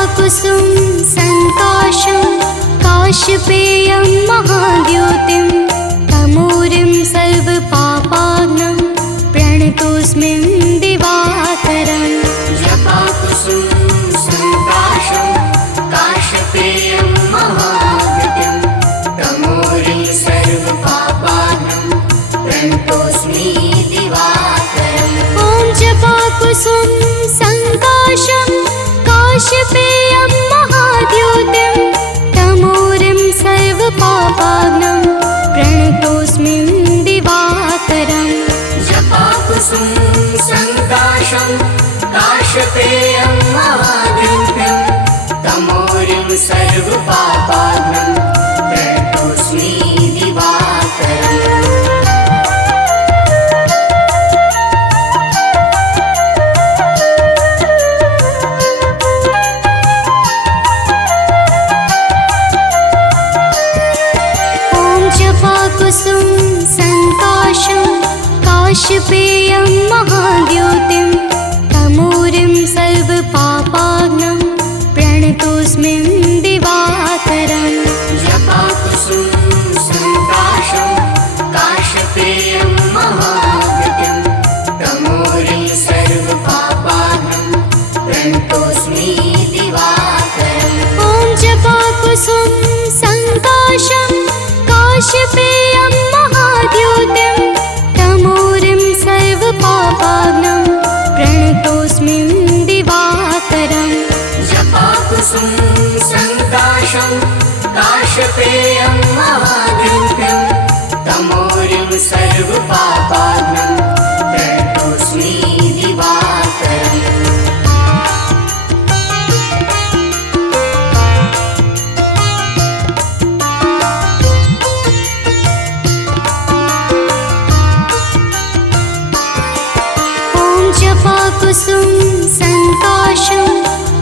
जपाकुसुम संकाशं काश्यपेयं महाद्योतिं तमोरिं सर्वपापाग्नं प्रणतोऽस्मि दिवाकरम्। जपाकुसुम संकाशं काश्यपेयं महाद्योतिं तमोरिं सर्वपापाग्नं प्रणतोऽस्मि दिवाकरम्। ॐ जपाकुसुम संकाशं काश्यपेयं महाद्योतिं तमोरिं सर्वपापाग्नं प्रणतोऽस्मि दिवाकरम्। जपाकुसुम संकाशं काश्यपेयं महाद्योतिं तमोरिं सर्वपापाग्नं प्रणतोऽस्मि दिवाकरम्। जपाकुसुम संकाशं काश्यपेयं महाद्योतिं तमोरिं सर्वपापाग्नं प्रणतोऽस्मि दिवाकरम्। जपाकुसुम संकाशं काश्यपेयं महाद्योतिं तमोरिं सर्वपापाग्नं प्रणतोऽस्मि दिवाकरम्। ॐ जपाकुसुम संकाशं काश्यपेयं महाद्योतिं तमोरिं सर्वपापाग्नं प्रणतोऽस्मि दिवाकरम्। जपाकुसुम संकाशं काश्यपेयं महाद्योतिं तमोरिं सर्वपापाग्नं प्रणतोऽस्मि दिवाकरम्। जपाकुसुम संकाशं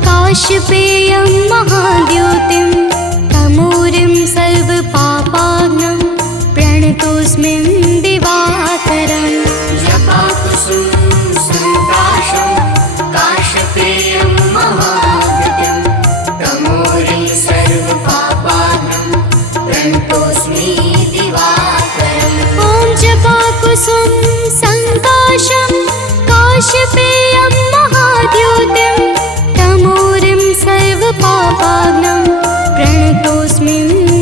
काश्यपेयं महाद्योतिं तमोरिं सर्वपापाग्नं प्रणतोऽस्मि दिवाकरम्। जपाकुसुम संकाशं काश्यपेयं महाद्योतिं तमोरिं सर्वपापाग्नं प्रणतोऽस्मि दिवाकरम्। ॐ जपाकुसुम संकाशं काश्यपेयं महाद्योतिं तमोरिं सर्वपापाग्नं प्रणतोऽस्मि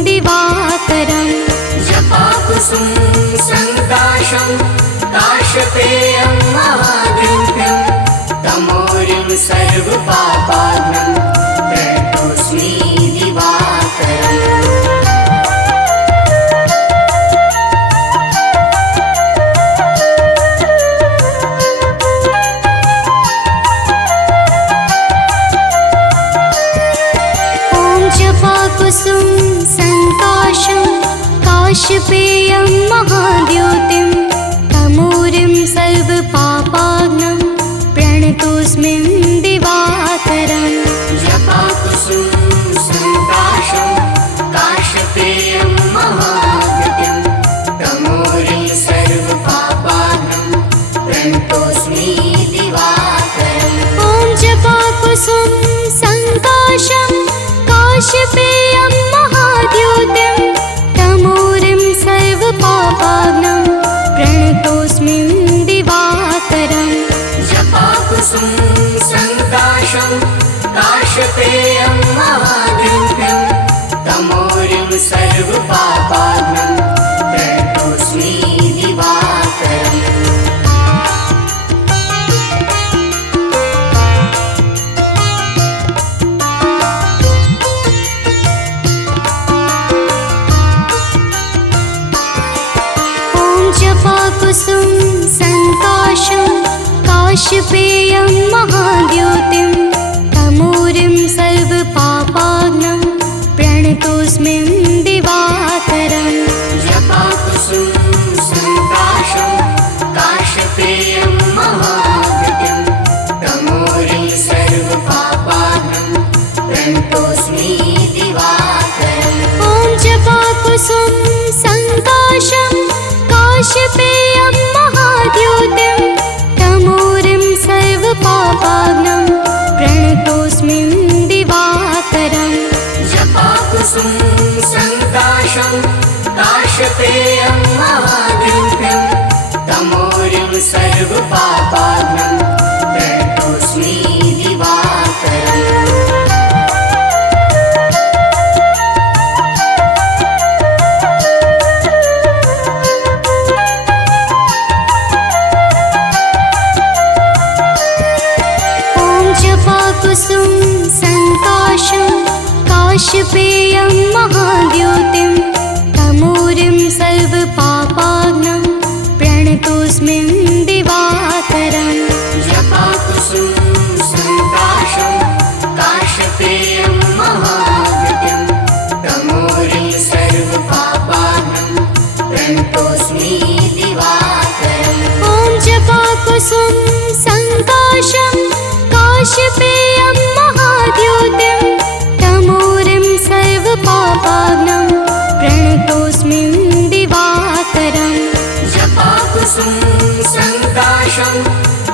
दिवाकरम्। जपाकुसुम संकाशं काश्यपेयं महाद्योतिं तमोरिं सर्वपापाग्नं प्रणतोऽस्मि दिवाकरम्। जपाकुसुम संकाशं काश्यपेयं महाद्योतिं तमोरिं सर्वपापाग्नं प्रणतोऽस्मि दिवाकरम्। जपाकुसुम संकाशं काश्यपेयं महाद्योतिं तमोरिं सर्वपापाग्नं प्रणतोऽस्मि दिवाकरम्। ॐ जपाकुसुम संकाशं काश्यपेयं महाद्योतिं तमोरिं सर्वपापाग्नं प्रणतोऽस्मि दिवाकरम्। जपाकुसुम संकाशं काश्यपेयं महाद्योतिं तमोरिं सर्वपापाग्नं प्रणतोऽस्मि दिवाकरम्। जपाकुसुम संकाशं काश्यपेयं महाद्योतिं तमोरिं सर्वपापाग्नं प्रणतोऽस्मि दिवाकरम्। जपाकुसुम संकाशं काश्यपेयं महाद्योतिं तमोरिं सर्वपापाग्नं प्रणतोऽस्मि दिवाकरम्। ॐ जपाकुसुम संकाशं काश्यपेयं महाद्योतिं तमोरिं सर्वपापाग्नं प्रणतोऽस्मि दिवा काशपेयं महाद्योतिं तमोरिं सर्वपापाग्नं प्रणतोऽस्मि दिवाकरम् जपाकुसुम सन्ताशं काशपेयं महाद्युतिं तमोरिं सर्वपापाग्नं प्रणतोऽस्मि दिवाकरम् ॐ जपाकुसुम सन्ताशं काशपेयं महाद्योतिं तमोरिं सर्वपापाग्नं प्रणतोऽस्मि दिवाकरम् जपाकुसुम सन्ताशं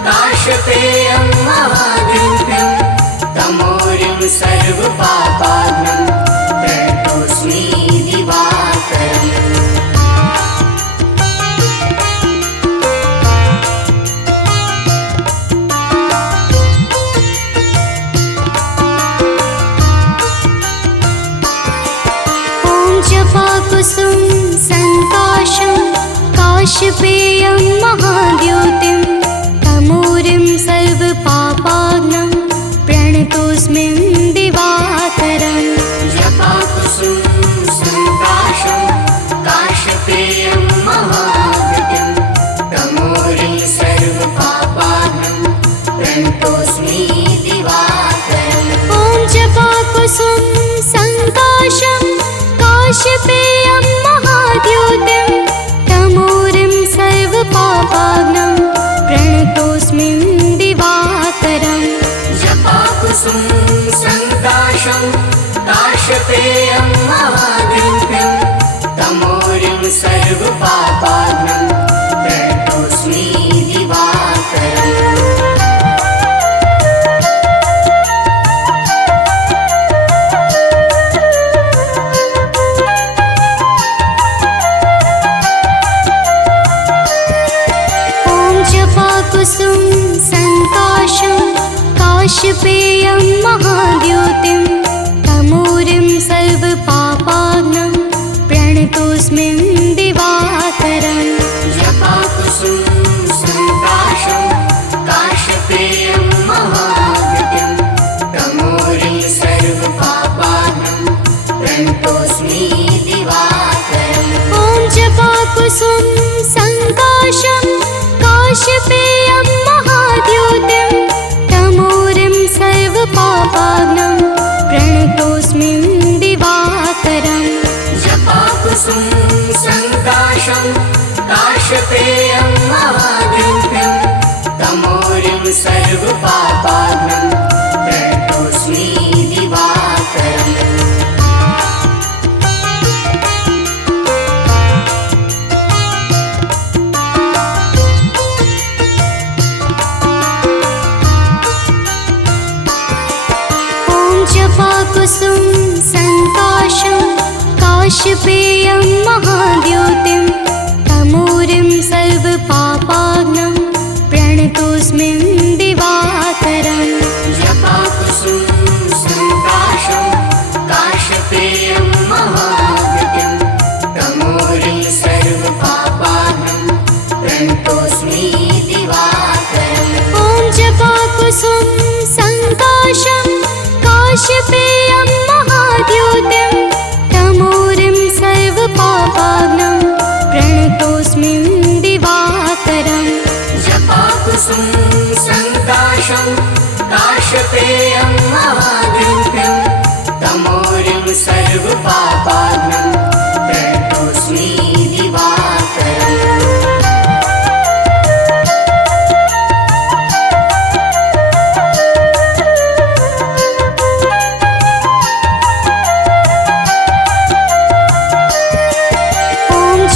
काशपेयं महाद्युतिं तमोरिं सर्वपापाग्नं प्रणतोऽस्मि दिवाकरम् जपाकुसुम सन्ताशं काशपेयं महाद्योतिं तमोरिं सर्वपापाग्नं प्रणतोऽस्मि दिवाकरम् जपाकुसुम सन्ताशं काशपेयं महाद्युतिं तमोरिं सर्वपापाग्नं प्रणतोऽस्मि दिवाकरम् ॐ जपाकुसुम सन्ताशं काशपेयं महाद्योतिं तमोरिं सर्वपापाग्नं प्रणतोऽस्मि दिवाकरम् जपाकुसुम सन्ताशं काशपेयं महाद्युतिं तमोरिं सर्वपापाग्नं प्रणतोऽस्मि दिवाकरम् जपाकुसुम सन्ताशं काशपेयं महाद्योतिं तमोरिं सर्वपापाग्नं प्रणतोऽस्मि दिवाकरम् जपाकुसुम सन्ताशं काशपेयं महाद्युतिं तमोरिं सर्वपापाग्नं प्रणतोऽस्मि दिवाकरम् ॐ जपाकुसुम सन्ताशं काशपेयं महाद्योतिं तमोरिं सर्वपापाग्नं प्रणतोऽस्मि दिवाकरम् जपाकुसुम सन्ताशं काशपेयं महाद्युतिं तमोरिं सर्वपापाग्नं प्रणतोऽस्मि दिवाकरम् जपाकुसुम सन्ताशं काशपेयं महाद्योतिं तमोरिं सर्वपापाग्नं प्रणतोऽस्मि दिवाकरम् जपाकुसुम सन्ताशं काशपेयं महाद्युतिं तमोरिं सर्वपापाग्नं प्रणतोऽस्मि दिवाकरम् ॐ जपाकुसुम सन्ताशं काशपेयं महाद्योतिं तमोरिं सर्वपापाग्नं प्रणतोऽस्मि दिवाकरम् जपाकुसुम सन्ताशं काशपेयं महाद्युतिं तमोरिं सर्वपापाग्नं प्रणतोऽस्मि दिवाकरम्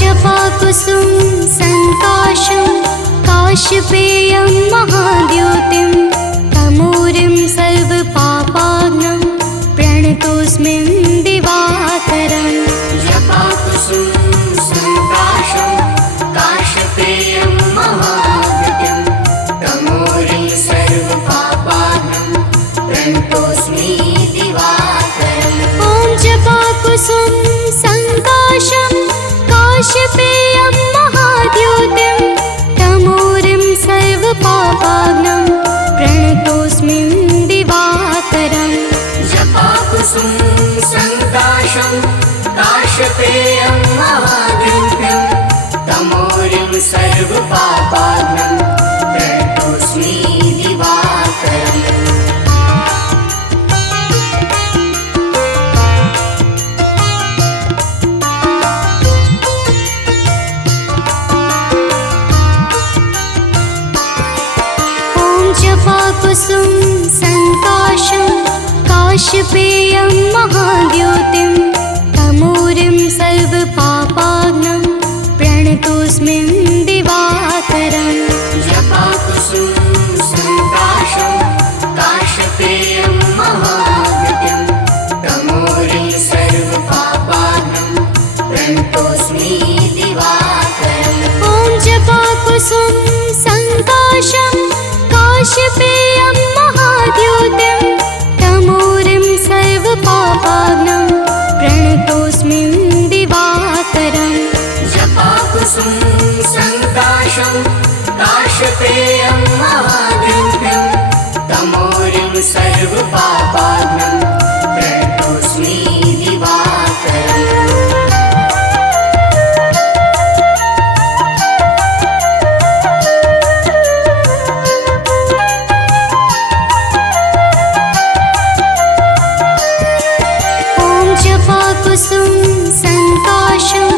जपाकुसुम सन्ताशं काशपेयं महाद्योतिं तमोरिं सर्वपापाग्नं प्रणतोऽस्मि दिवाकरम् जपाकुसुम सन्ताशं काशपेयं महाद्युतिं तमोरिं सर्वपापाग्नं प्रणतोऽस्मि दिवाकरम् ॐ जपाकुसुम सन्ताशं काशपेयं महाद्योतिं तमोरिं सर्वपापाग्नं प्रणतोऽस्मि दिवाकरम् जपाकुसुम सङ्काशं काशपेयं महाद्युतिं तमोरिं सर्वपापाघ्नं प्रणतोऽस्मि दिवाकरम् जपाकुसुम सङ्काशं काशपेयं महाद्युतिं तमोरिं सर्वपापाघ्नं प्रणतोऽस्मि दिवाकरम् जपाकुसुम सङ्काशं काशपेयं महाद्युतिं तमोरिं सर्वपापाघ्नं प्रणतोऽस्मि दिवाकरम् ॐ जपाकुसुम सङ्काशं काशपेयं महाद्युतिं तमोरिं सर्वपापाघ्नं प्रणतोऽस्मि दिवाकरम् जपाकुसुम सङ्काशं काशपेयं महाद्युतिं तमोरिं सर्वपापाघ्नं प्रणतोऽस्मि दिवाकरम् जपाकुसुम सङ्काशं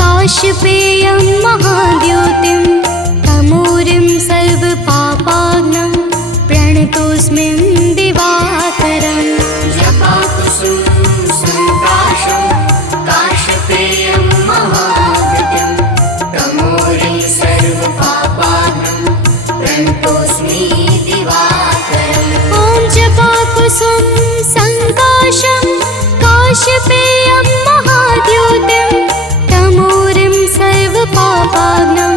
काशपेयं महाद्युतिं तमोरिं सर्वपापाघ्नं प्रणतोऽस्मि दिवाकरम् जपाकुसुम सङ्काशं काशपेयं महाद्युतिं तमोरिं सर्वपापाघ्नं प्रणतोऽस्मि दिवाकरम् ॐ जपाकुसुम सङ्काशं काशपेयं महाद्युतिं तमोरिं सर्वपापाघ्नं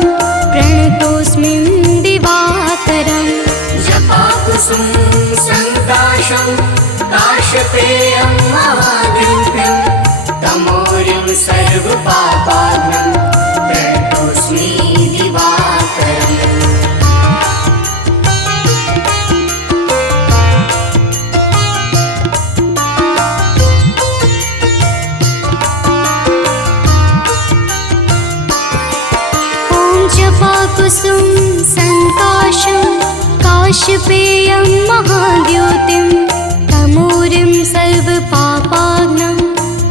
प्रणतोऽस्मि दिवाकरम् जपाकुसुम सङ्काशं काशपेयं महाद्युतिं तमोरिं सर्वपापाघ्नं प्रणतोऽस्मि दिवाकरम् जपाकुसुम सङ्काशं काशपेयं महाद्युतिं तमोरिं सर्वपापाघ्नं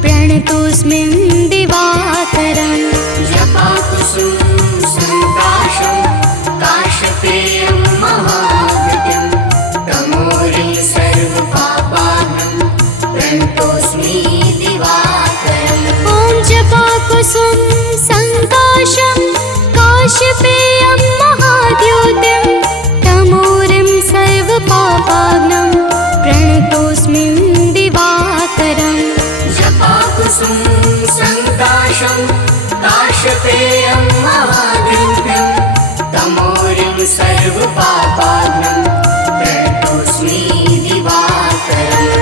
प्रणतोऽस्मि दिवाकरम् जपाकुसुम सङ्काशं काशपेयं महाद्युतिं तमोरिं सर्वपापाघ्नं प्रणतोऽस्मि दिवाकरम् ॐ जपाकुसुम सङ्काशं काशपेयं महाद्युतिं तमोरिं सर्वपापाघ्नं प्रणतोऽस्मि दिवाकरम् जपाकुसुम सङ्काशं काशपेयं महाद्युतिं तमोरिं सर्वपापाघ्नं प्रणतोऽस्मि दिवाकरम्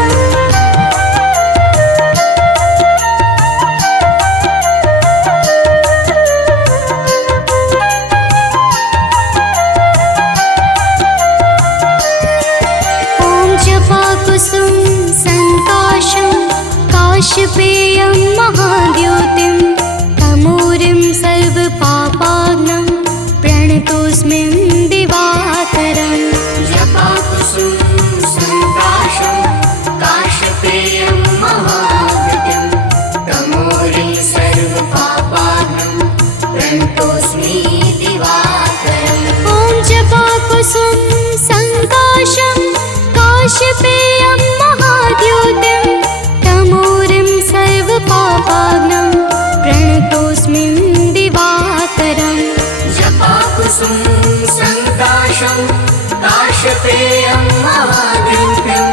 जपाकुसुम सङ्काशं काशपेयं महाद्युतिं तमोरिं सर्वपापाघ्नं प्रणतोऽस्मि दिवाकरम् जपाकुसुम सङ्काशं काशपेयं महाद्युतिं तमोरिं सर्वपापाघ्नं प्रणतोऽस्मि दिवाकरम् ॐ जपाकुसुम सङ्काशं काशपेयं महाद्युतिं तमोरिं सर्वपापाघ्नं प्रणतोऽस्मि दिवाकरम् जपाकुसुम सङ्काशं काशपेयं महाद्युतिं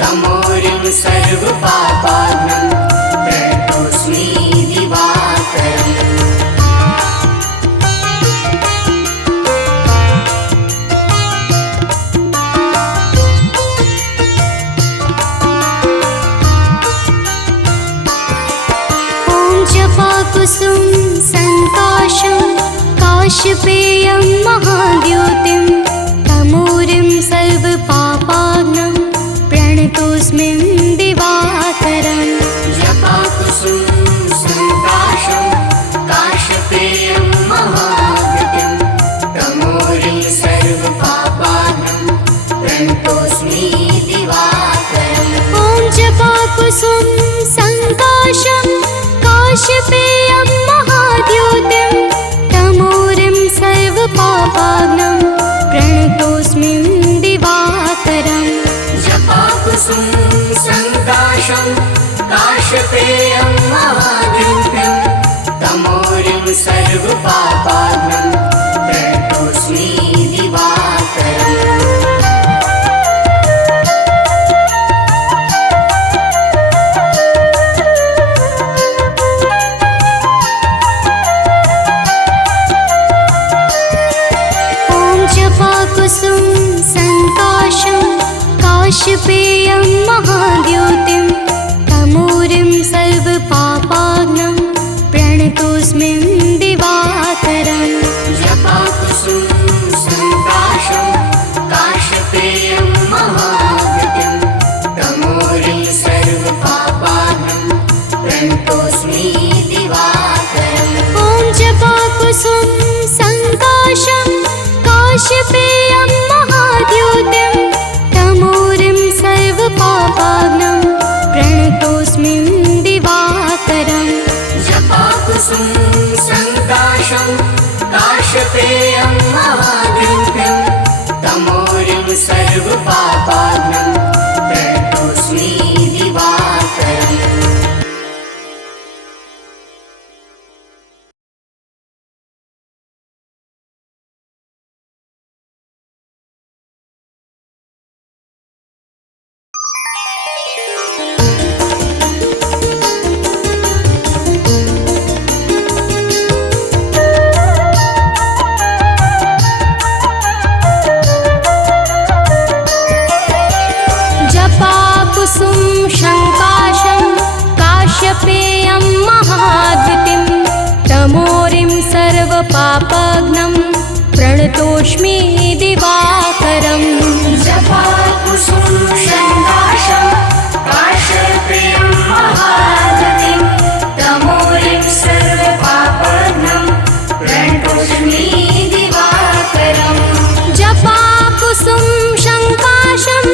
तमोरिं सर्वपापाघ्नं प्रणतोऽस्मि दिवाकरम् जपाकुसुम सङ्काशं काशपेयं महाद्युतिं तमोरिं सर्वपापाघ्नं प्रणतोऽस्मि दिवाकरम् जपाकुसुम संकाशं काश्यपेयं महाद्युतिं तमोरिं सर्वपापाग्नं प्रणतोऽस्मि दिवाकरम् जपाकुसुम संकाशं काश्यपेयं महाद्युतिं तमोरिं सर्वपापाग्नं प्रणतोऽस्मि दिवाकरम् जपाकुसुम संकाशं काश्यपेयं महाद्युतिं तमोरिं सर्वपापाग्नं प्रणतोऽस्मि दिवाकरम् जपाकुसुम संकाशं काश्यपेयं महाद्युतिं तमोरिं सर्वपापाग्नं प्रणतोऽस्मि दिवाकरम् ॐ जपाकुसुम संकाशं काश्यपेयं महाद्युतिं तमोरिं सर्वपापाग्नं प्रणतोऽस्मि दिवाकरम् जपाकुसुम संकाशं काश्यपेयं महाद्युतिं तमोरिं सर्वपापाग्नं प्रणतोऽस्मि दिवाकरम् जपाकुसुम संकाशं काश्यपेयं महाद्युतिं तमोरिं सर्वपापाग्नं प्रणतोऽस्मि दिवाकरम् जपाकुसुम संकाशं काश्यपेयं महाद्युतिं तमोरिं सर्वपापाग्नं प्रणतोऽस्मि दिवाकरम् जपाकुसुम संकाशं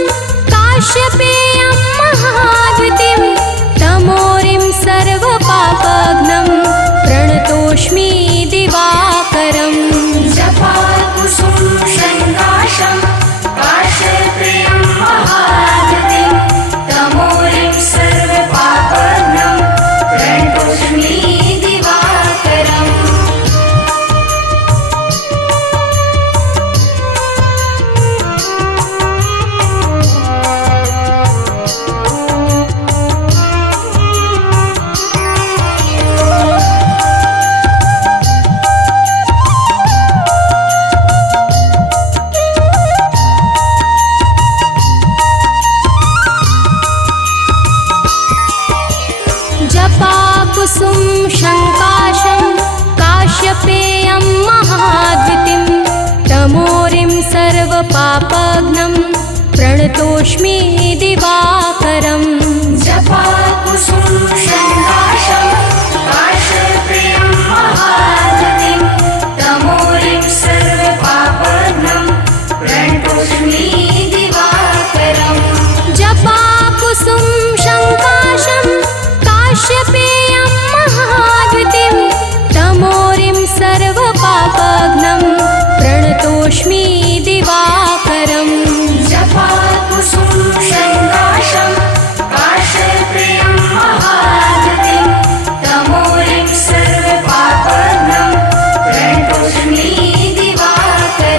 काश्यपेयं महाद्युतिं तमोरिं सर्वपापाग्नं प्रणतोऽस्मि दिवाकरम् जपाकुसुम संकाशं काश्यपेयं महाद्युतिं तमोरिं सर्वपापाग्नं प्रणतोऽस्मि दिवाकरम् जपाकुसुम संकाशं काश्यपेयं महाद्युतिं तमोरिं सर्वपापाग्नं प्रणतोऽस्मि दिवाकरम् जपाकुसुम संकाशं काश्यपेयं महाद्युतिं तमोरिं सर्वपापाग्नं प्रणतोऽस्मि दिवाकरम् जपाकुसुम संकाशं काश्यपेयं महाद्युतिं तमोरिं सर्वपापाग्नं प्रणतोऽस्मि दिवाकरम् जपाकुसुम संकाशं काश्यपेयं महाद्युतिं तमोरिं सर्वपापाग्नं प्रणतोऽस्मि दिवाकरम्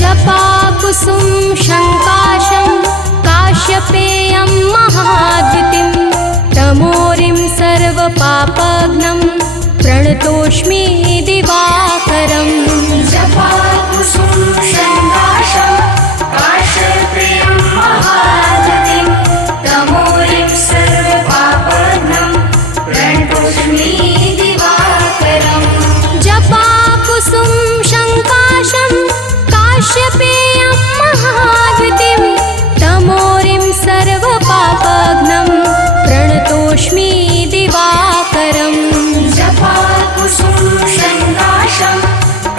जपाकुसुम संकाशं काश्यपेयं महाद्युतिं तमोरिं सर्वपापाग्नं प्रणतोऽस्मि दिवाकरम् जपाकुसुम संकाशं काश्यपेयं महाद्युतिं तमोरिं सर्वपापाग्नं प्रणतोऽस्मि दिवाकरम् जपाकुसुम शङ्काशं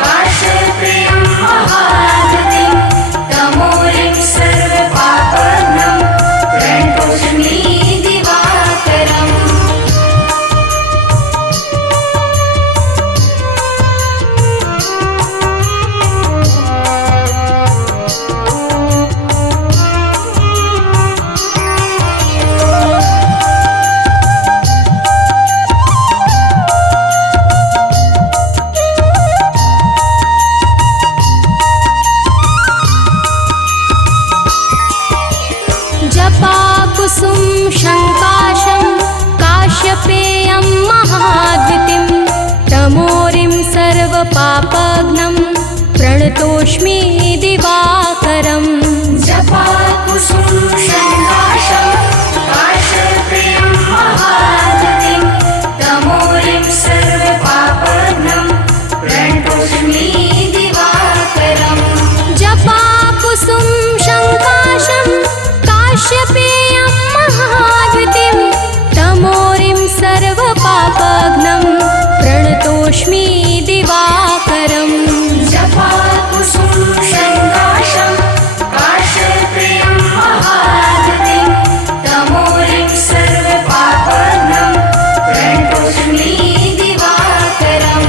काश्यपेयं महागतिं तमोरिं सर्वपापघ्नं प्रणतोऽस्मि दिवाकरम् जपाकुसुम शङ्काशं काश्यपेयं महाद्युतिं तमोरिं सर्वपापघ्नं प्रणतोऽस्मि दिवाकरम् जपाकुसुम शङ्काशं काश्यपेयं महागतिं तमोरिं सर्वपापघ्नं प्रणतोऽस्मि दिवाकरम् जपाकुसुम शङ्काशं काश्यपेयं महाद्युतिं तमोरिं सर्वपापघ्नं प्रणतोऽस्मि दिवाकरम् जपाकुसुम शङ्काशं काश्यपेयं महागतिं तमोरिं सर्वपापघ्नं प्रणतोऽस्मि दिवाकरम्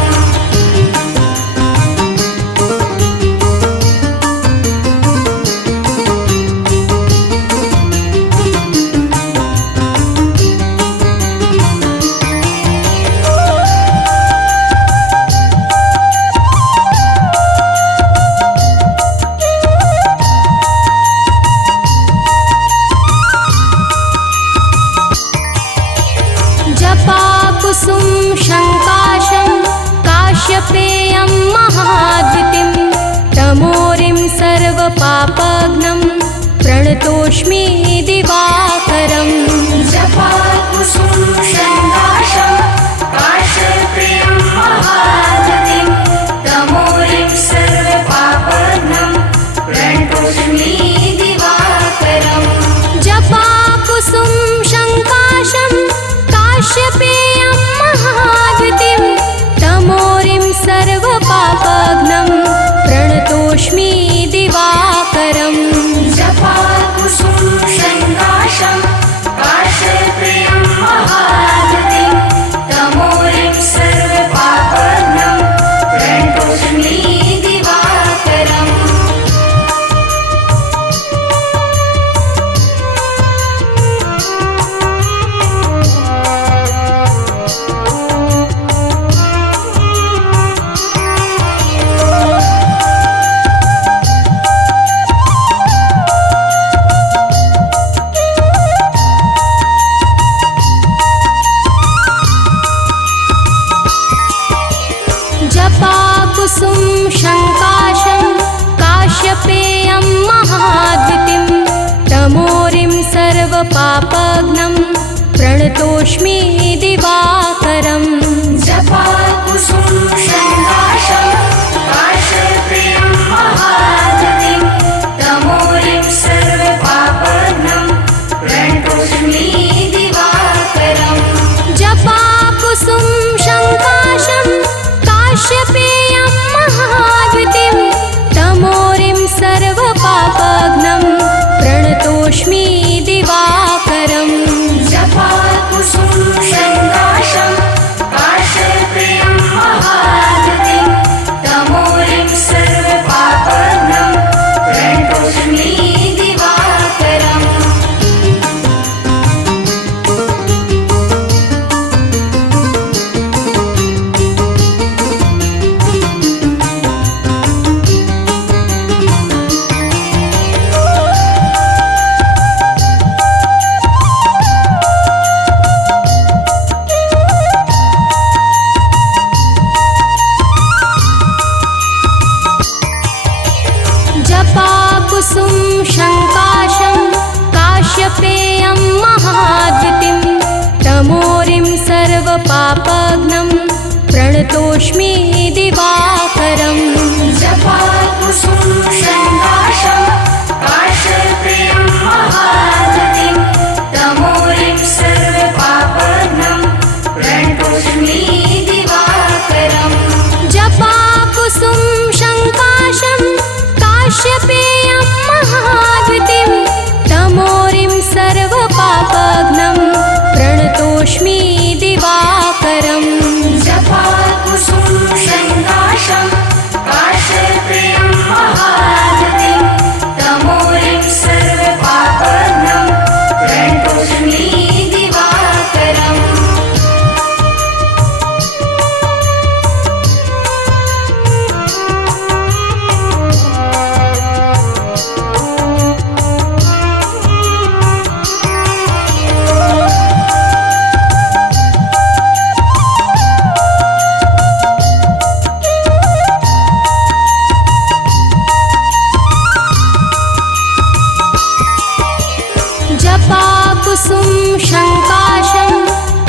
जपाकुसुम शङ्काशं काश्यपेयं महाद्युतिं तमोरिं सर्वपापघ्नं प्रणतोऽस्मि दिवाकरम् जपाकुसुम शङ्काशं काश्यपेयं महागतिं तमोरिं सर्वपापघ्नं प्रणतोऽस्मि दिवाकरम् जपाकुसुम शङ्काशं काश्यपेयं महाद्युतिं तमोरिं सर्वपापघ्नं प्रणतोऽस्मि दिवाकरम् जपाकुसुम शङ्काशं काश्यपेयं महागतिं तमोरिं सर्वपापघ्नं प्रणतोऽस्मि दिवाकरम् जपाकुसुम शङ्काशं काश्यपेयं महाद्युतिं तमोरिं सर्वपापघ्नं प्रणतोऽस्मि दिवाकरम् जपाकुसुम शङ्काशं काश्यपेयं महागतिं तमोरिं सर्वपापघ्नं प्रणतोऽस्मि दिवाकरम् जपाकुसुम शङ्काशं काश्यपेयं महाद्युतिं तमोरिं सर्वपापघ्नं प्रणतोऽस्मि दिवाकरम् जपाकुसुम शङ्काशं काश्यपेयं महागतिं तमोरिं सर्वपापघ्नं प्रणतोऽस्मि दिवाकरम् जपाकुसुम शङ्काशं काश्यपेयं महाद्युतिं तमोरिं सर्वपापघ्नं प्रणतोऽस्मि दिवाकरम् जपाकुसुम शङ्काशं काश्यपेयं महागतिं तमोरिं सर्वपापघ्नं प्रणतोऽस्मि दिवाकरम् काश्यपेयं महाद्युतिं तमोरिं सर्वपापघ्नं प्रणतोऽस्मि दिवाकरम् जपाकुसुम शङ्काशं काश्यपेयं महाद्युतिं तमोरिं सर्वपापघ्नं प्रणतोऽस्मि दिवाकरम् जपाकुसुम शङ्काशं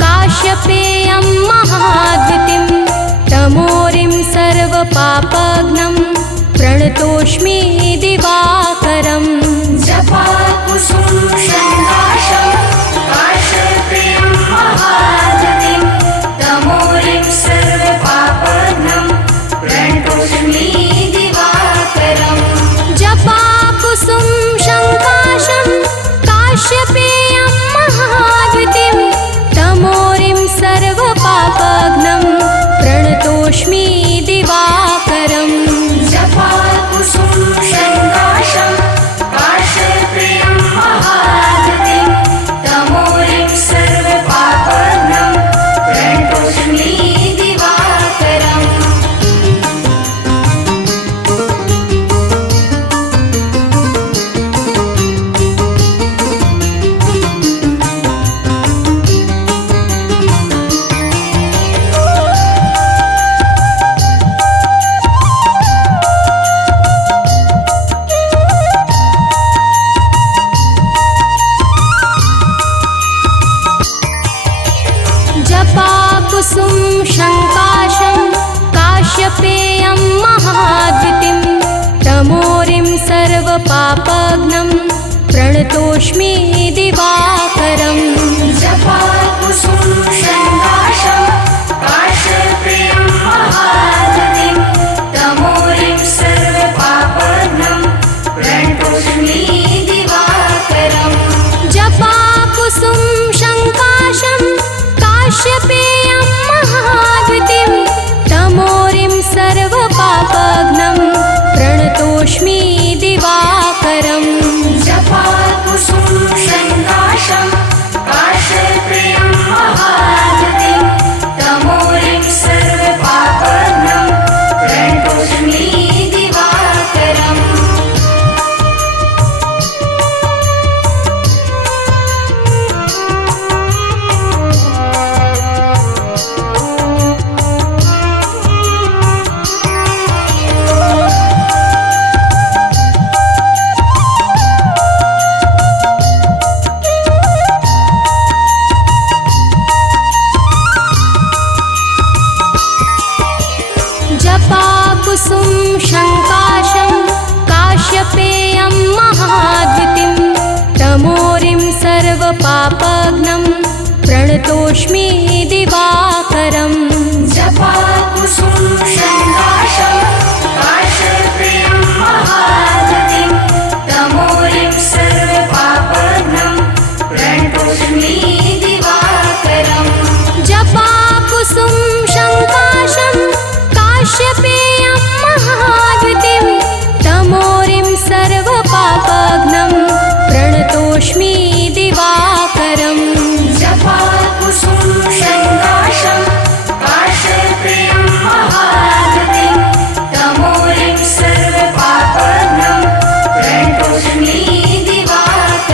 काश्यपेयं महाद्युतिं तमोरिं सर्वपापघ्नं प्रणतोऽस्मि दिवाकरम् जपाकुसुम शङ्काशं काश्यपेयं महाद्युतिं तमोरिं सर्वपापघ्नं प्रणतोऽस्मि दिवाकरम् जपाकुसुम शङ्काशं काश्यपेयं महाद्युतिं तमोरिं सर्वपापघ्नं प्रणतोऽस्मि दिवाकरम् जपाकुसुम शङ्काशं काश्यपेयं महाद्युतिं तमोरिं सर्वपापघ्नं प्रणतोऽस्मि दिवाकरम् जपाकुसुम शङ्काशं काश्यपेयं महाद्युतिं तमोरिं सर्वपापघ्नं प्रणतोऽस्मि दिवाकरम् जपाकुसुम शङ्काशं काश्यपेयं महाद्युतिं तमोरिं सर्वपापघ्नं प्रणतोऽस्मि दिवाकरम् जपाकुसुम शङ्काशं काश्यपेयं महाद्युतिं तमोरिं सर्वपापघ्नं प्रणतोऽस्मि दिवाकरम् जपाकुसुम शङ्काशं काश्यपेयं महाद्युतिं तमोरिं सर्वपापघ्नं प्रणतोऽस्मि दिवाकरम् जपाकुसुम शङ्काशं काश्यपेयं महाद्युतिं तमोरिं सर्वपापघ्नं प्रणतोऽस्मि दिवाकरम् जपाकुसुम शङ्काशं काश्यपेयं महाद्युतिं तमोरिं सर्वपापघ्नं प्रणतोऽस्मि दिवाकरम् जपाकुसुम शङ्काशं काश्यपेयं महाद्युतिं तमोरिं सर्वपापघ्नं प्रणतोऽस्मि दिवाकरम् जपाकुसुम शङ्काशं काश्यपेयं महाद्युतिं तमोरिं सर्वपापघ्नं प्रणतोऽस्मि दिवाकरम्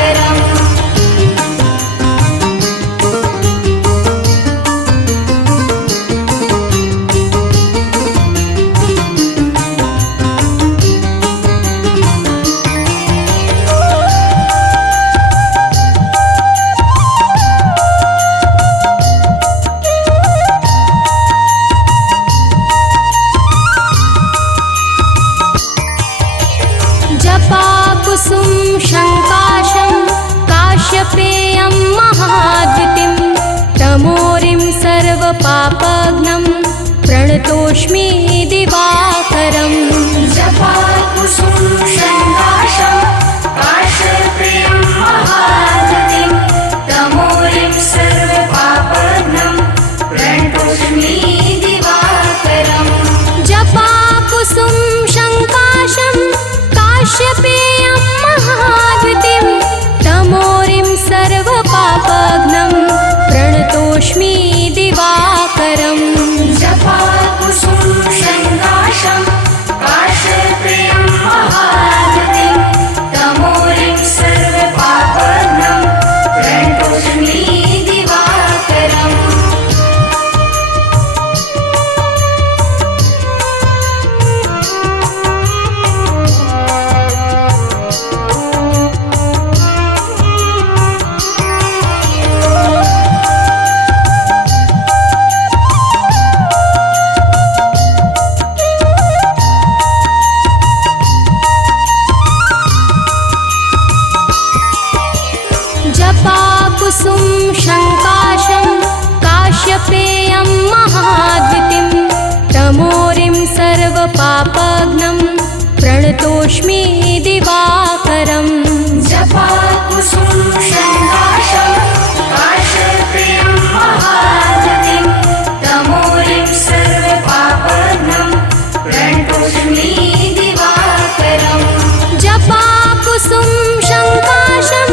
जपाकुसुम शङ्काशं काश्यपेयं महाद्युतिं तमोरिं सर्वपापघ्नं प्रणतोऽस्मि दिवाकरम् जपाकुसुम प्रणतोऽस्मि दिवाकरम् जपाकुसुम शङ्काशं काश्यपेयं महाद्युतिं तमोरिं सर्वपापघ्नं प्रणतोऽस्मि दिवाकरम् जपाकुसुम शङ्काशं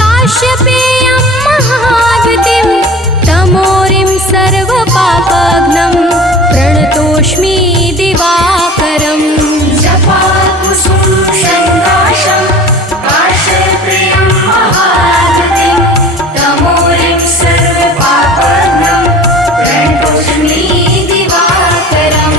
काश्यपेयं महाद्युतिं तमोरिं सर्वपापघ्नं प्रणतोऽस्मि दिवाकरम् जपाकुसुम शङ्काशं काश्यपेयं महाद्युतिं तमोरिं सर्वपापघ्नं प्रणतोऽस्मि दिवाकरम्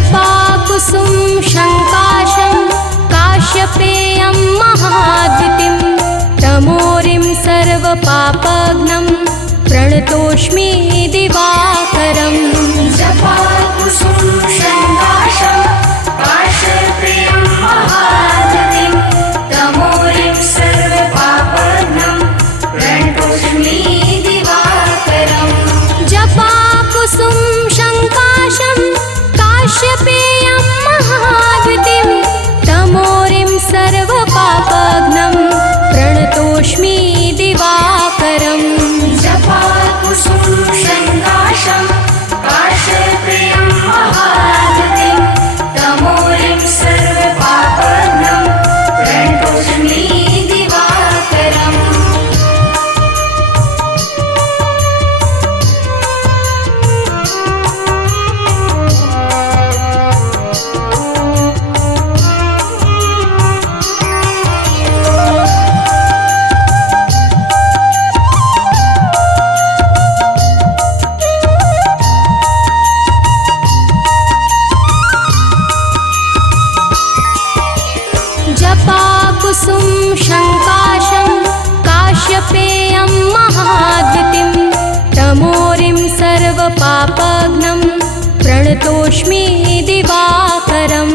जपाकुसुम शङ्काशं काश्यपेयं महाद्युतिं तमोरिं सर्वपापघ्नं प्रणतोऽस्मि दिवाकरम् जपाकुसुम शङ्काशं काश्यपेयं महाद्युतिं तमोरिं सर्वपापघ्नं प्रणतोऽस्मि दिवाकरम् जपाकुसुम शङ्काशं काश्यपेयं महाद्युतिं तमोरिं सर्वपापघ्नं प्रणतोऽस्मि दिवाकरम् जपाकुसुम शङ्काशं काश्यपेयं महाद्युतिं तमोरिं सर्वपापघ्नं प्रणतोऽस्मि दिवाकरम् जपाकुसुम शङ्काशं काश्यपेयं महाद्युतिं तमोरिं सर्वपापघ्नं प्रणतोऽस्मि दिवाकरम्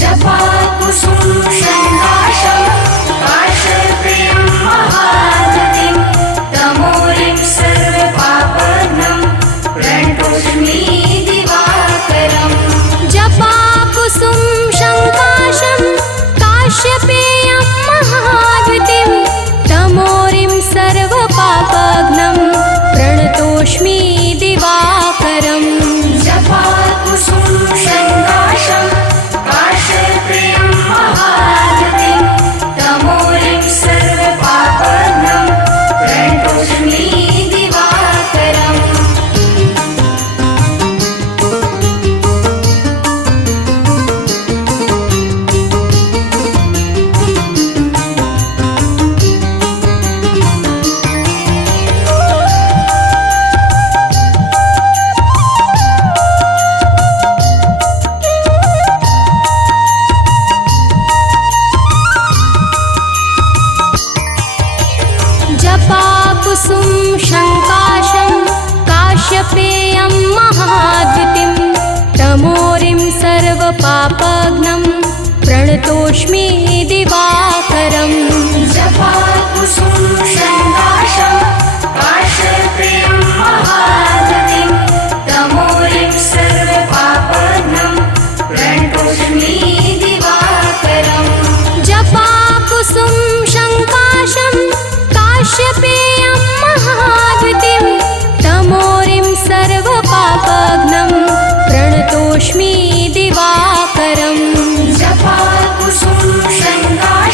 जपाकुसुम शङ्काशं काश्यपेयं महाद्युतिं तमोरिं सर्वपापघ्नं प्रणतोऽस्मि दिवाकरम् जपाकुसुम शङ्काशं काश्यपेयं महाद्युतिं तमोरिं सर्वपापघ्नं प्रणतोऽस्मि दिवाकरम् जपाकुसुम शङ्काशं काश्यपेयं महाद्युतिं तमोरिं सर्वपापघ्नं प्रणतोऽस्मि दिवाकरम् जपाकुसुम शङ्काशं काश्यपेयं महाद्युतिं तमोरिं सर्वपापघ्नं प्रणतोऽस्मि दिवाकरम् जपाकुसुम शङ्काशं काश्यपेयं महाद्युतिं तमोरिं सर्वपापघ्नं प्रणतोऽस्मि दिवाकरम् जपाकुसुम शङ्काशं काश्यपेयं महाद्युतिं तमोरिं सर्वपापघ्नं प्रणतोऽस्मि दिवाकरम् जपाकुसुम शङ्काशं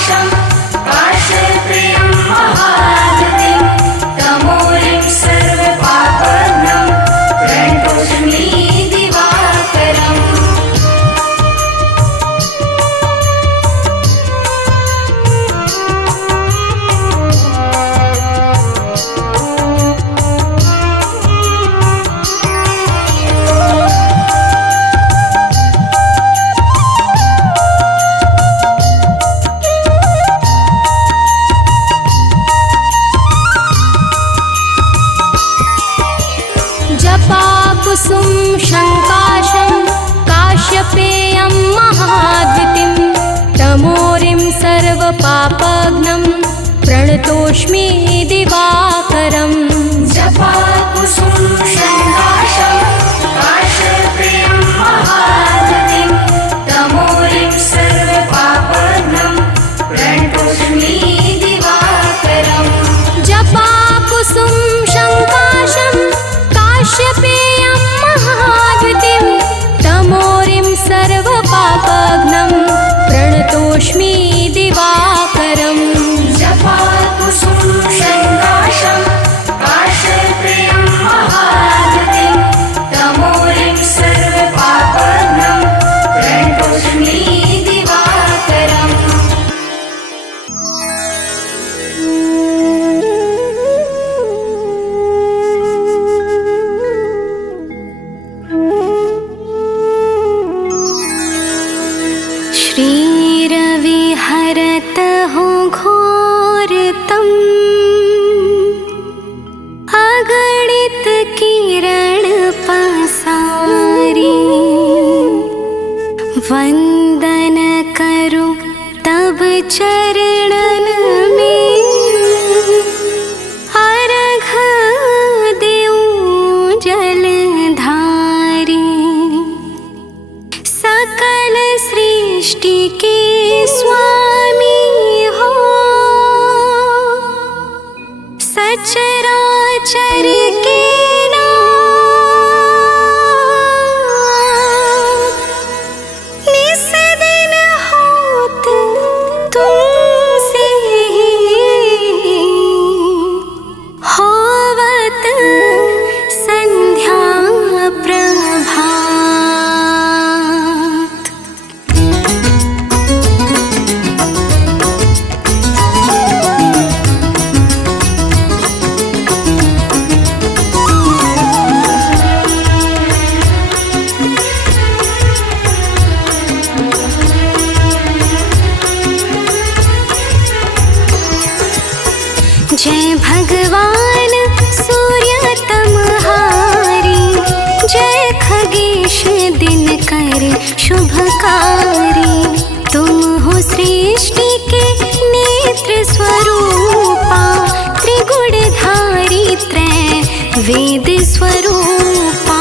सर्वपापघ्नं प्रणतोऽस्मि दिवाकरम् जपाकुसुम संकाशं काश्यपेयं महागतिं तमोरिं सर्वपापघ्नं प्रणतोऽस्मि दिवाकरम् जपाकुसुम संकाशं काश्यपेयं महाद्युतिं तमोरिं सर्वपापघ्नं प्रणतोऽस्मि दिवाकरम् जपाकुसुम संकाशं काश्यपेयं महागतिं तमोरिं सर्वपापघ्नं प्रणतोऽस्मि दिवाकरम् श्रीरविहरत हो घोरतम् अगणित किरण पसारी वंदन करो तब चरणन में अर्घ देऊं जलधारी सकल सृष्टि के स्वामी हो सचराचर के नाथ निस दिन होत तुमसे होवत संध्या प्रभात। जय भगवान सूर्य तमहारी जय खगेश दिनकर शुभकारी तुम हो सृष्टि के नेत्र स्वरूपा त्रिगुणधारी त्रय वेद स्वरूपा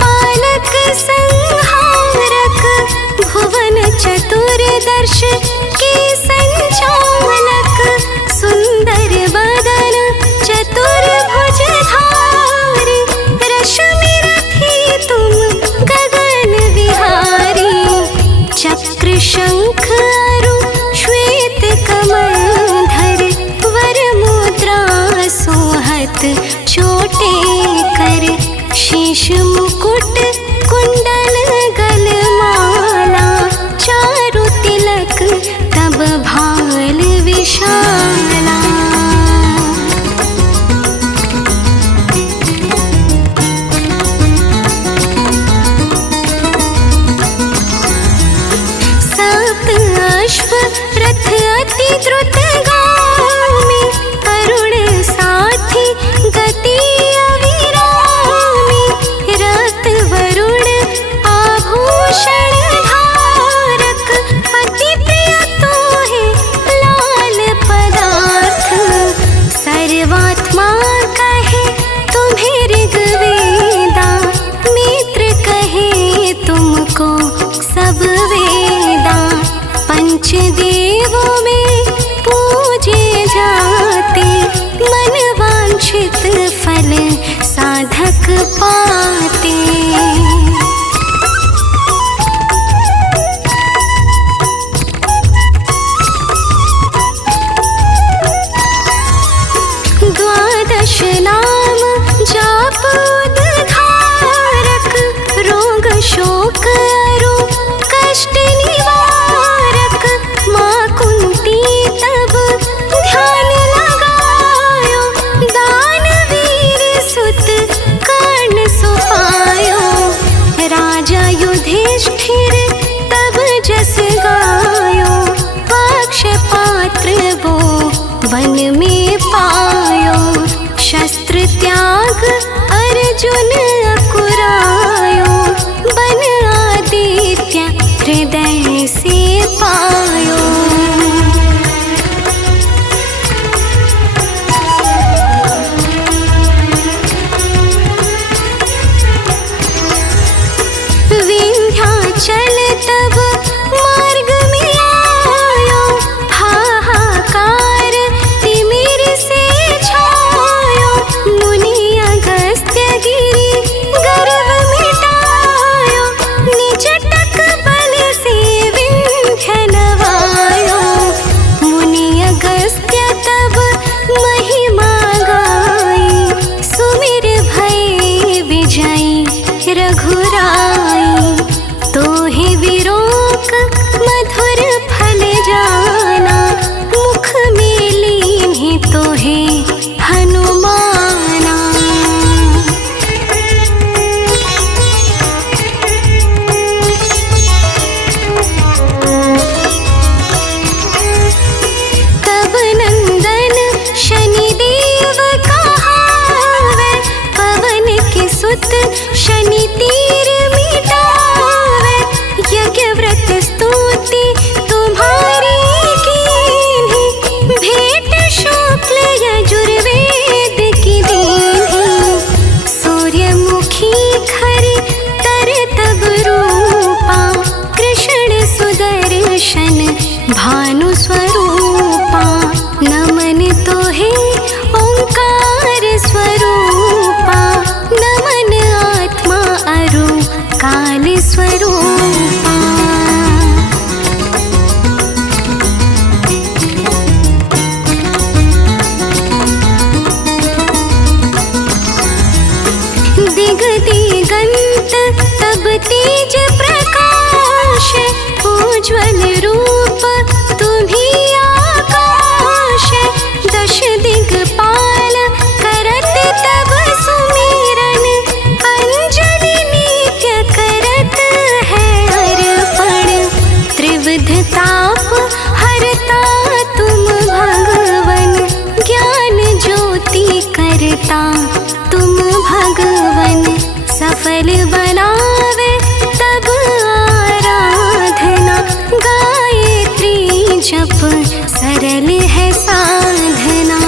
पालक संहारक भुवन चतुर्दश के संचालक सुंदर बदन चतुर्भुजधारी रश्मि रथी तुम गगन विहारी चक्र शंख अरु श्वेत कमलधर वर मुद्रा सोहत चोटे कर शीश मुकुट कुंडल गलमाला चारु तिलक तब भाल विशाला सप्त अश्व रथ अति द्रुतगामी अरुण साथी गति अविरामी रक्त वरुण आभूषण धारक अति प्रिय तोहे लाल पदार्थ सर्वात्मा कहे तुम्हें ऋग्वेदा मित्र कहे तुमको सब वेदा पंचदेवों में पूजे जाते मन वांछित फल साधक पाते। द्वादश नाम जाप उद्धारक रोग शोक अरु कष्ट निवारक माँ कुंती तब ध्यान लगायो दानवीर सुत कर्ण सुपायो राजा युधिष्ठिर तब जस गायो पक्ष पात्र वो वन में पायो शस्त्र त्याग अर्जुन अकुरायो, बन आदित्य हृदय से पायो। विंध्याचल तब मार्ग में आयो, हाहाकार तिमिर से छायो। मुनि अगस्त्य गिरि गर्व मिटायो, निज टक बल से विंध्य नवायो। मुनि अगस्त्य तब महिमा गाई, सुमिर भय विजयी रघुराई। तोहे विरोक मधुर फल जाना, मुख में लीन्हि तोहे हनुमाना। तब नंदन शनिदेव कहावै, पवन के सुत शनि तीर मिटावै। यज्ञ व्रत स्तुति तुम्हारी कीन्ही, भेंट शुक्ल यजुर्वेद की दीन्ही। सूर्यमुखी खर तर तब रूपा, कृष्ण सुदर्शन भानु स्वरूपा। नमन तोहे ओंकार स्वरूपा, नमन आत्मा अरु काल स्वरूपा। दिग दिगंत तब तेज प्रकाश, उज्ज्वल रूप तुम्ही आकाश। दश दिगपाल करत तब सुमिरन, अंजलि नित्य करत है अर्पण। त्रिविध ताप हरता तुम भगवन, ज्ञान ज्योति करता तुम भगवन। सफल बनावे तब आराधना, गायत्री जप सरल है साधना।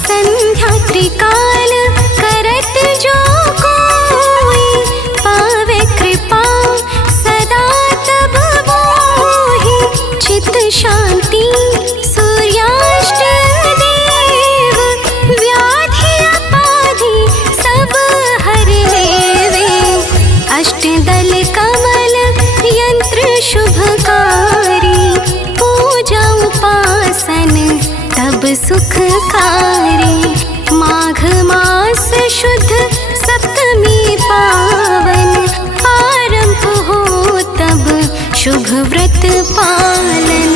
संध्या त्रिकाल करत जो कोई, पावे कृपा सदा तब मोहि। चित शांति सूर्याष्ट देव, व्याधि अपाधि सब हर लेवे। अष्टदल कमल यंत्र शुभकारी, पूजा उपासन तब सुखकारी। माघ मास शुद्ध सप्तमी पावन, आरंभ हो तब शुभ व्रत पालन।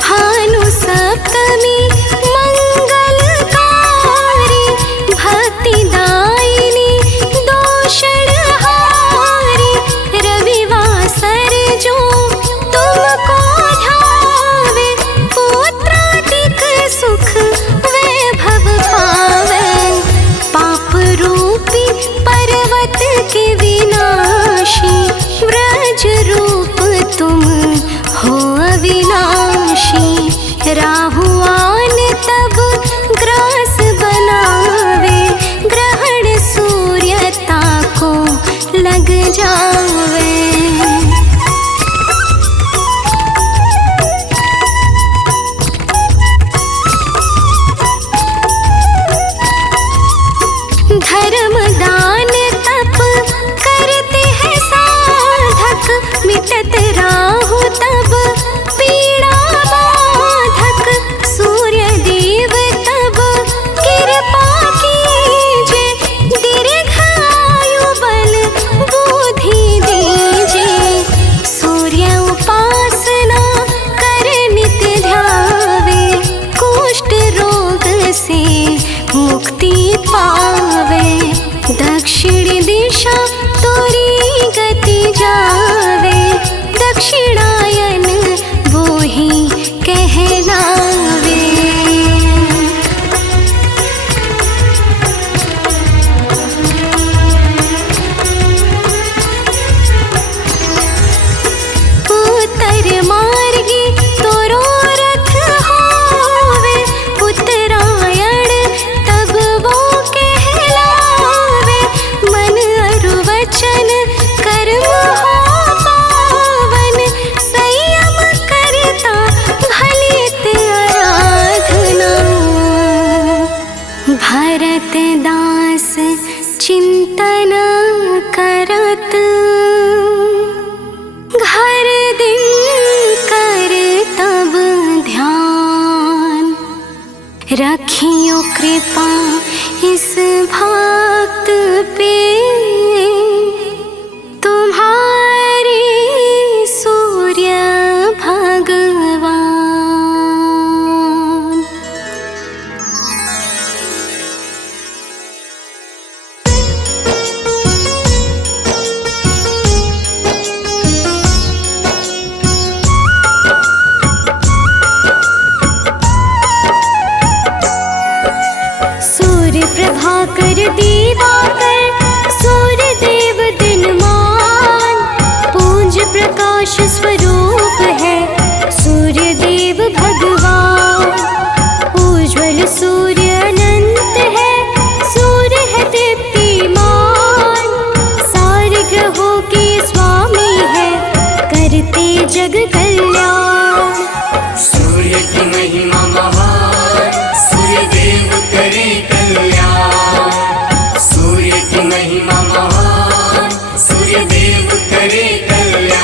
भानु सप्तमी मंगलकारी, भक्तिदायिनी दोषणहारी। रविवासर जो तुमको ध्यावे, पुत्रादिक सुख वैभव पावे। रखियो कृपा इस भक्त पे, तुम्हारी सूर्य भगवान। सूर्य प्रभाकर दिवाकर, सूर्य देव दिनमान, पूंज प्रकाश स्वरूप है सूर्य देव भगवान। उज्ज्वल सूर्य अनंत है, सूर्य है दीप्तिमान, सारे ग्रहों के स्वामी है, करते जग कल्याण। सूर्य की महिमा महान, सूर्य देव करे कल्याण। सूर्य की महिमा महान, सूर्य देव करे कल्याण।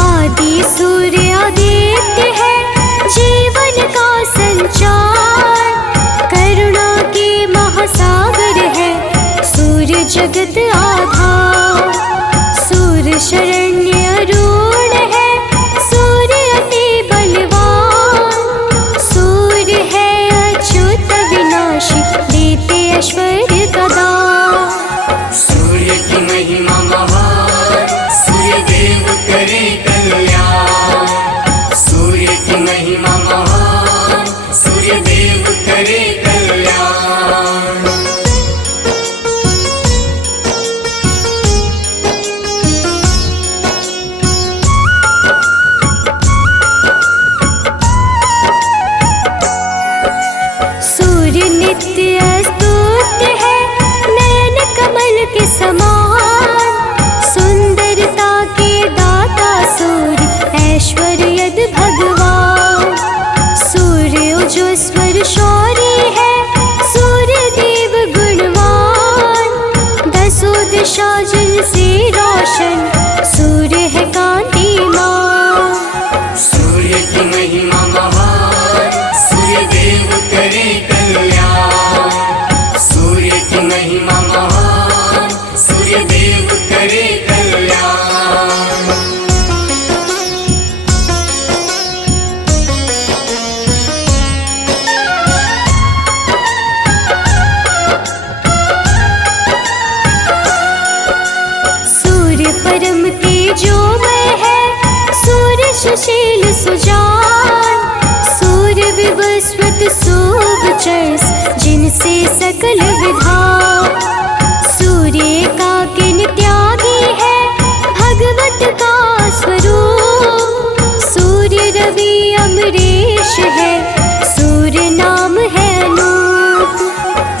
आदि सूर्य आदित्य है, जीवन का संचार, करुणा के महासागर है सूर्य जगत आधार। सूर्य शरण्य अरुण है, सूर्य अति बलवान, सूर्य है अच्युत विनाशी, देते ऐश्वर्य का दान। सूर्य की महिमा महान, सूर्य देव करे कल्याण। सूर्य की महिमा महान, सूर्य देव करे कल्याण। सूर्य नित्य स्तुत्य है, नयन कमल के समान, सुंदरता के दाता सूर्य, ऐश्वर्यद भगवान। सूर्य ओजस्वर शौर्य है, सूर्य देव गुणवान, दसों दिशा जल से रोशन, सूर्य है कांतिमान। सूर्य की महिमा महान, सूर्य देव करे कल्याण। सूर्य की महिमा महान, सूर्य देव करे कल्याण। सूर्य परम तेजोमय है, सूर्य सुशील सुजान, सूर्य विवस्वत शोभचर्स, जिनसे सकल विधान। सूर्य एकाकिन त्यागी है, भगवत का स्वरूप, सूर्य रवि अमरीश है, सूर्य नाम है अनूप।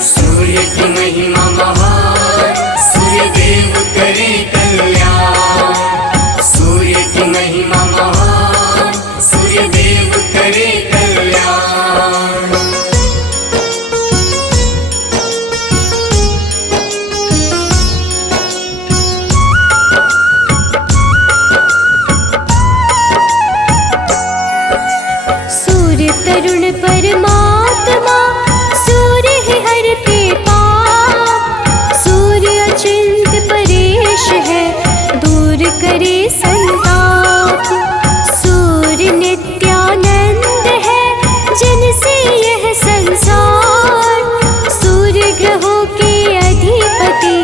सूर्य की महिमा महान, सूर्य देव करे कल्याण। सूर्य की महिमा महान, सूर्य देव करे कल्याण। सूर्य तरुण परमात्मा, सूर्य ही हरते पाप, सूर्य अचिंत परेश है, दूर करे संताप। सूर्य नित्यानंद है, जिनसे यह संसार, सूर्य ग्रहों के अधिपति,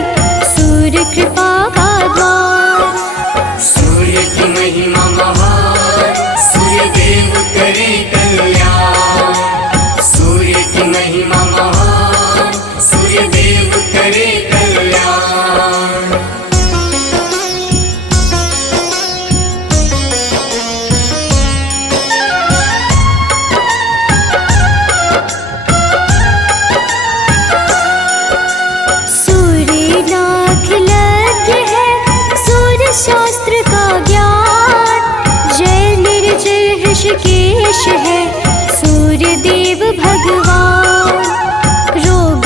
सूर्य कृपा का द्वार। सूर्य की महिमा महान, सूर्य देव करे कल्याण। सूर्य की महिमा महान, सूर्य देव करे कल्याण। सूर्य नाखिलज्ञ है, सूर्य शास्त्र का ज्ञान, जय निर्जय ऋषिकेश है सूर्य देव भगवान। रोग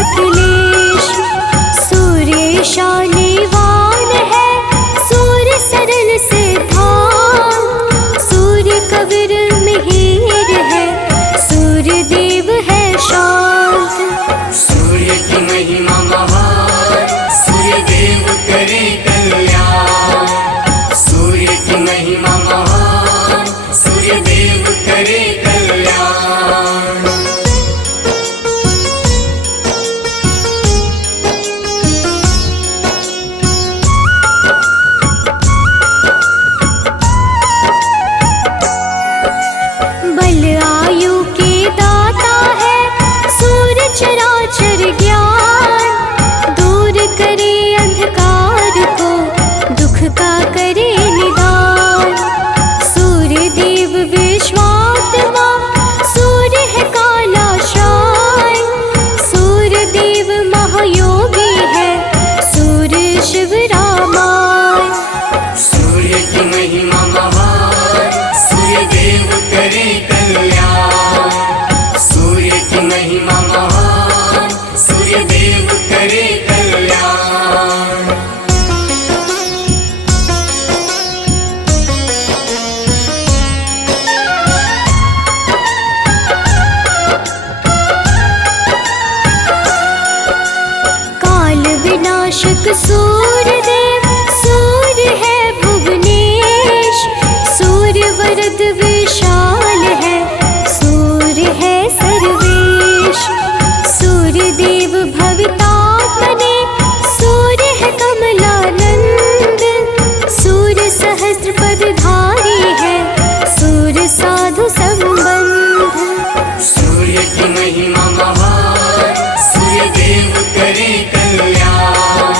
अखिलेश। सूर्य शानीवान है, सूर्य सरल सिद्धांत, सूर्य कबीर मिहिर है, सूर्य देव है शांत। सूर्य की महिमा महान, सूर्य देव करे कल्याण। सूर्य की महिमा महान, सूर्य देव करे कल्याण। बल आयु के दाता है, सूर्य चराचर ज्ञान, दूर करे अंधकार को, दुख का करे निदान। सूर्य देव विश्वात्मा, सूर्य है काला श्राय, सूर्य देव महायोगी है, सूर्य शिव रामाय। सूर्य की महिमा महान, सूर्य देव करे कल्याण। सूर्य की महिमा महान, सूर्य देव करे कल्याण। काल विनाशक सूर्य देव, सूर्य है भुवनेश, सूर्य वरद विशाल है, सूर्य है सर्वेश। सूर्य देव भवितात्मने, सूर्य है कमलानंद, सूर्य सहस्त्रपदधारी है, सूर्य साधु संबंध। सूर्य की महिमा महान, सूर्य देव करे कल्याण।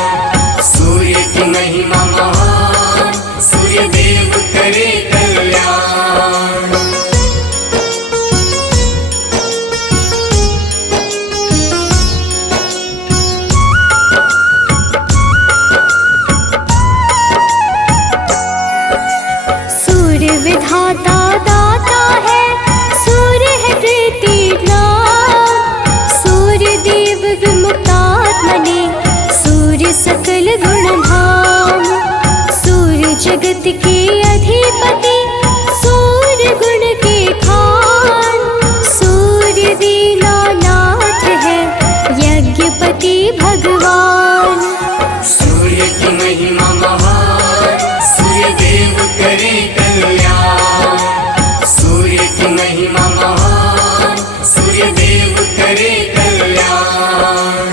सूर्य की महिमा महान, सूर्य देव करे कल्याण। सूर्य विधाता दाता है, सूर्य है प्रीतिनाम, सूर्य देव विमुक्तात्मने, सूर्य सकल गुणधाम। सूर्य जगत के अधिपति, सूर्य गुण के खान, सूर्य दीनानाथ है, यज्ञपति भगवान। सूर्य की महिमा महान, सूर्य देव करे कल्याण। सूर्य की महिमा महान, सूर्य देव करे कल्याण।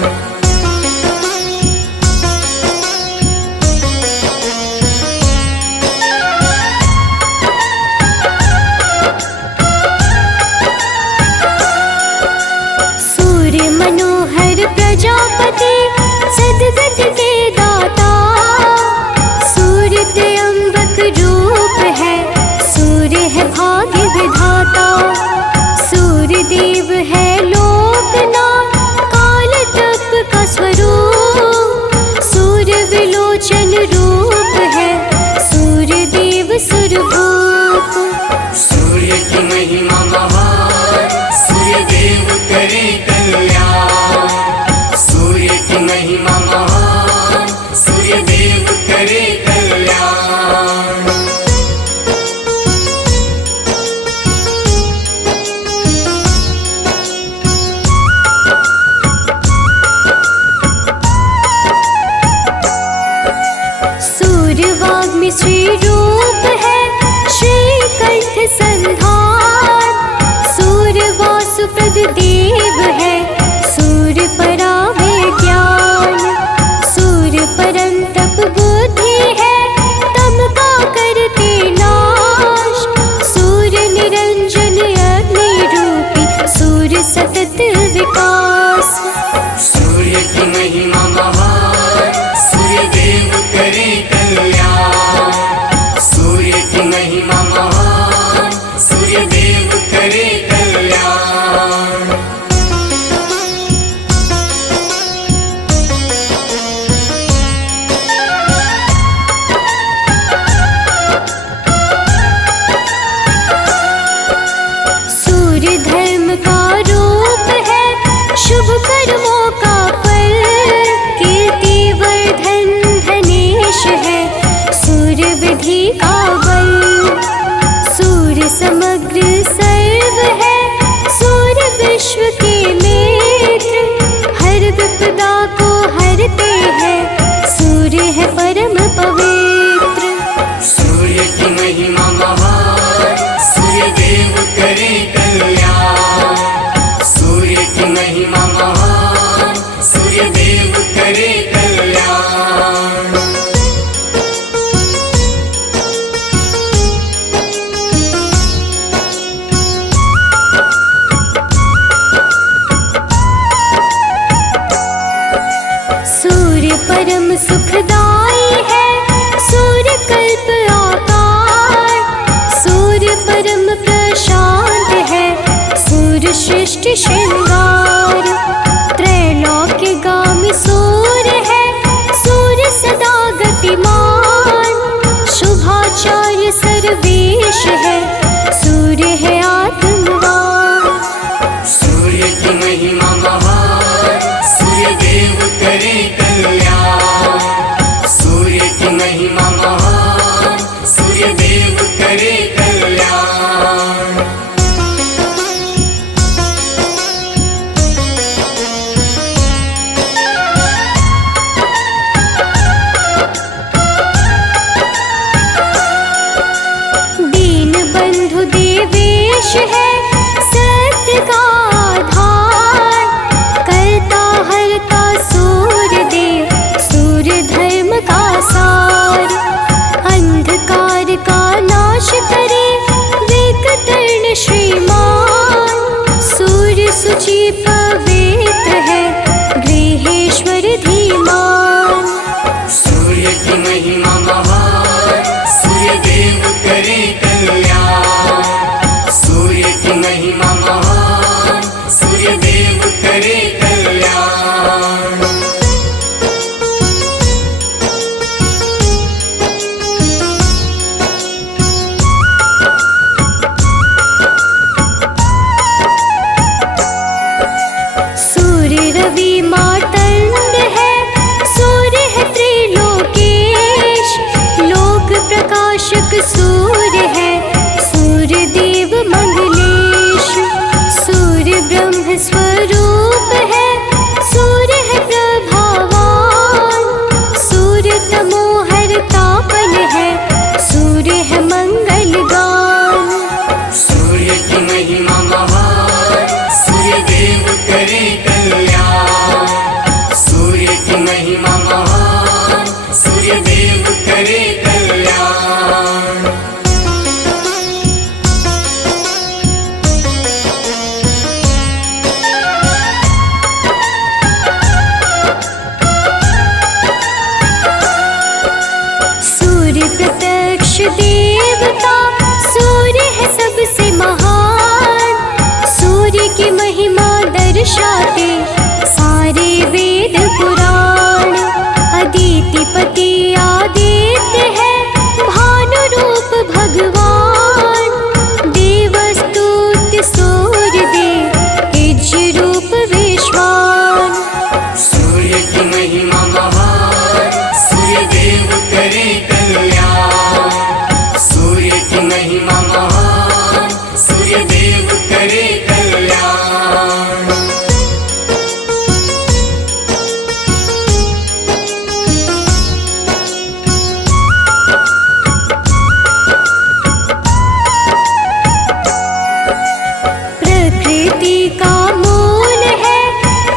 सूर्य मनोहर प्रजापति, सद्गति के दाता, सूर्य त्र्यंबक रूप है, सूर्य है भाग्य विधाता। सूर्य देव है लोकनाथ, काल तप का स्वरूप, सूर्य विलोचन रूप है, सूर्य देव सुरभूप। सूर्य की महिमा महान, सूर्य देव करे कल्याण। सूर्य की सूर्य देव करे कल्याण। सूर्य परम सुखदाई है, सूर्य कल्प आकार। सूर्य परम प्रशांत है, सूर्य सृष्टि श्रृंगार। त्रैलोक्यगामी सूर्य है, सूर्य सदा गतिमान। शुभाचार्य सर्वेश है, सूर्य है आत्मवान। सूर्य की महिमा महान, सूर्य देव करे कल्याण। सूर्य की महिमा महान, सूर्य देव करे कल्याण। दीन बंधु देवेश है, सत्य का आधार। करता हरता सूर्य देव, सूर्य धर्म का सार। अंधकार का नाश करे, विकटर्ण श्रीमान। सूर्य सुचि पवित्र है, गृहेश्वर धीमान। सूर्य की महिमा महान, सूर्य देव करे कल्याण। सूर्य की महिमा महान, सूर्य देव करे कल्याण। सूर्य रवि मार्तंड है, सूर्य है त्रिलोकेश। लोक प्रकाशक सूर्य है, सूर्य देव मंगलेश। सूर्य ब्रह्म स्वरूप है, सूर्य है प्रभावान। सूर्य तमोहर तापन है, सूर्य है मंगलगान। सूर्य की महिमा महान, सूर्य देव करे कल्याण। सूर्य की महिमा महान, सूर्य देव करे कल्याण। सूर्य प्रत्यक्ष देवता, सूर्य है सबसे महान। सूर्य की महिमा दर्शाते सारे वेद पुराण। अदितिपति आदित्य है, भानु रूप भगवान। देवस्तुत्य सूर्य देव, तेज रूप विश्वान। सूर्य की महिमा महान, सूर्य देव करे कल्याण। सूर्य की महिमा महान, सूर्य देव करे कल्याण। प्रकृति का मूल है,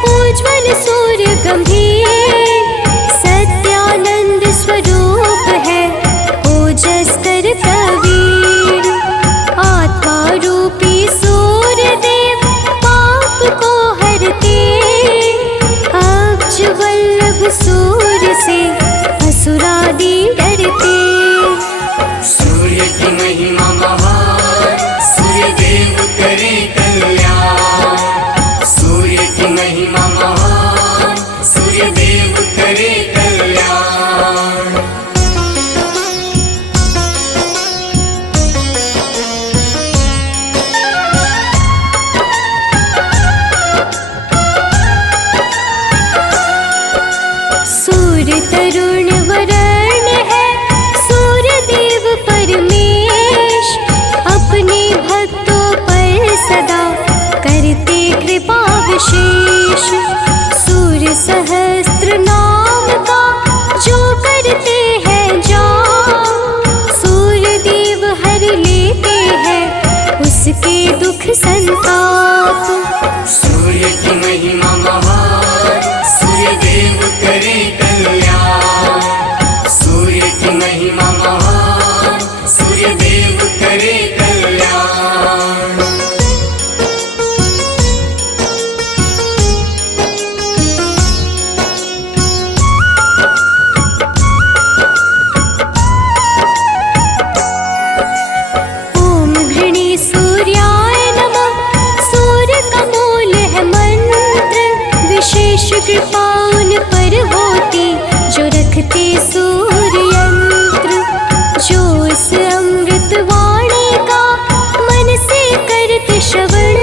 उज्ज्वल सूर्य गंभीर। सत्यानंद स्वरूप है, ओजस्कर प्रवीर। आत्मा रूपी सूर्य देव, पाप को हरते। अब्ज वल्लभ सूर्य से, असुरादि डरते। सूर्य की महिमा महान, सूर्य देव करे कल्याण। सूर्य की महिमा महान, सूर्य देव करे कल्याण। सूर्य तरुण वरण है, सूर्य देव परमेश। अपने भक्तों पर सदा करते कृपा विशेष। सूर्य सहस्त्र नाम का जो करते हैं जाप। सूर्य देव हर लेते हैं, उसके दुख संताप। सूर्य की महिमा महान, सूर्य करे कल्याण। सूर्य की महिमा महान, सूर्य देव करे कल्याण। ओम घृणी सूर्याय नमः, सूर्य का मूल है मंत्र, विशेष कृपा उन पर होती जो रखते सूर्य यंत्र। जो इस अमृत वाणी का मन से करते श्रवण,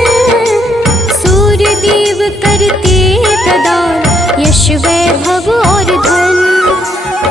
सूर्य देव करते प्रदान यश वैभव और धन।